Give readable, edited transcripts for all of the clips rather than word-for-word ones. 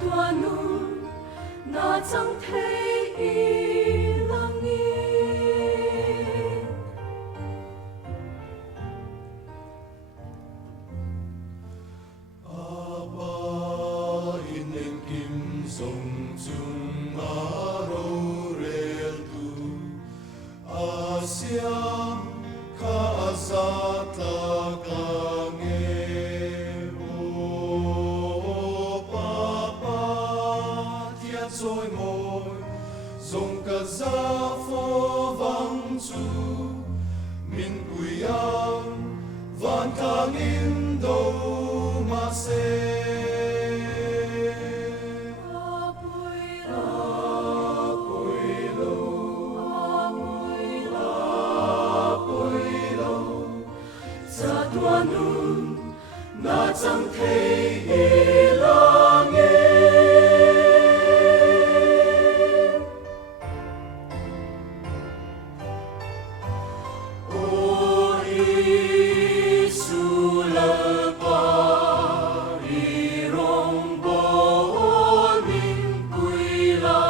Tuanu na chẳng thấy lắng nghe. Aba inen kim song chung aro rel tu Asia ka asata ka nghe o papa tiat soi moi zong ka za fo vang chu min kuyang van kang in do ma se Tuanu na chẳng thấy lắng nghe. O Giêsu lepa irong bo min quy la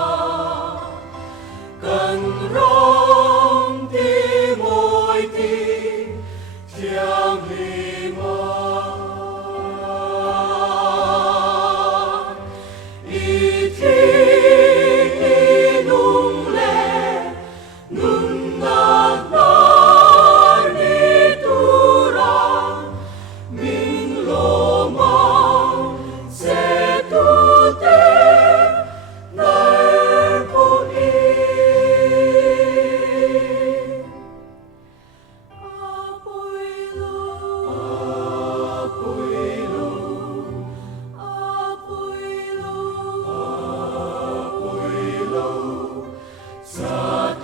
cần rong ti môi ti thiang li ma i thi i nung le nun na na ni tu ra min lo ma se tu te nar po i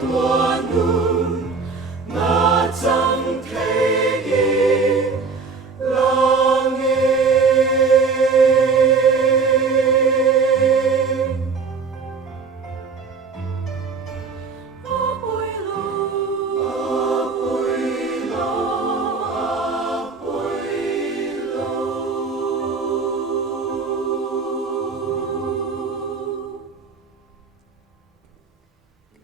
Tuanu